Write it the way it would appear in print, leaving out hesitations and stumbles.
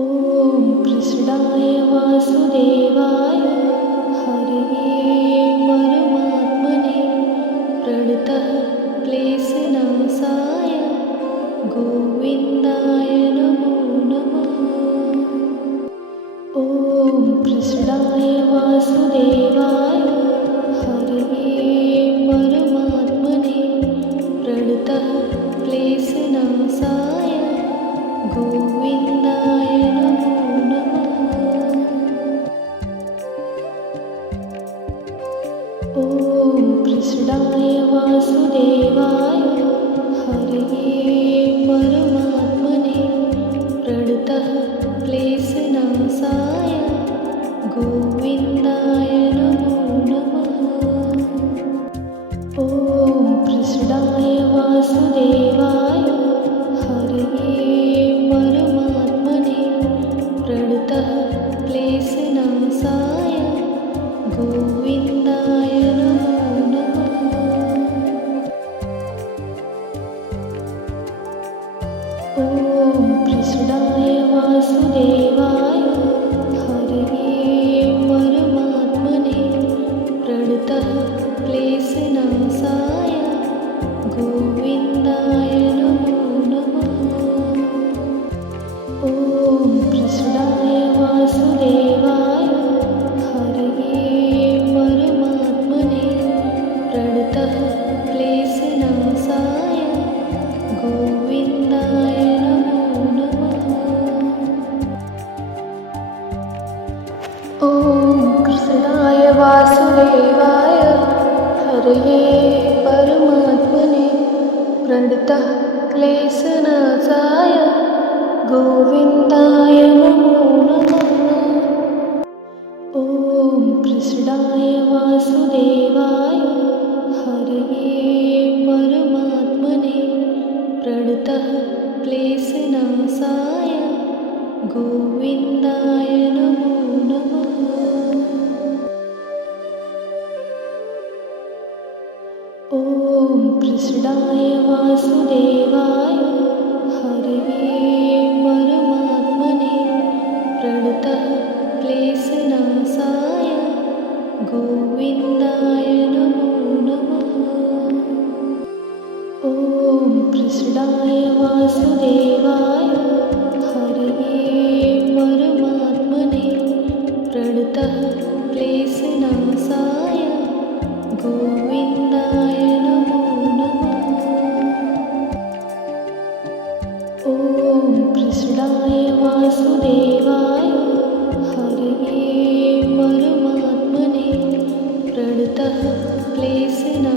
ॐ कृष्णाय वासुदेवाय हरये परमात्मने प्रणतः क्लेशनाशाय गोविन्दाय नमो नमः। ॐ कृष्णाय वासुदेवाय हरये परमात्मने प्रणतः क्लेशनाशाय गोविन्दाय नमो नमः। ॐ कृष्णाय वासुदेवाय हरये परमात्मने प्रणतः क्लेशनाशाय गोविन्दाय नमो नमः। ॐ कृष्णाय वासुदेवाय हरये परमात्मने प्रणतः क्लेशनाशाय गोविन्दाय नमो नमः। ॐ कृष्णाय वासुदेवाय हरये परमात्मने प्रणतः क्लेशनाशाय गोविन्दाय नमो नमः। ॐ कृष्णाय वासुदेवाय हरये परमात्मने प्रणतः क्लेशनाशाय गोविन्दाय नमो नमः। ॐ कृष्णाय वासुदेवाय हरये परमात्मने प्रणतः क्लेशनाशाय गोविन्दाय नमो नमः। ॐ कृष्णाय वासुदेवाय हरये परमात्मने प्रणतः क्लेशनाशाय गोविन्दाय नमो नमः। ॐ कृष्णाय वासुदेवाय हरये परमात्मने प्रणतः क्लेशनाशाय गोविन्दाय नमो नमः। ॐ कृष्णाय वासुदेवाय हरये परमात्मने प्रणतः क्लेशनाशाय गोविन्दाय नमो नमः। ॐ कृष्णाय वासुदेवाय हरये परमात्मने प्रणतः क्लेशनाशाय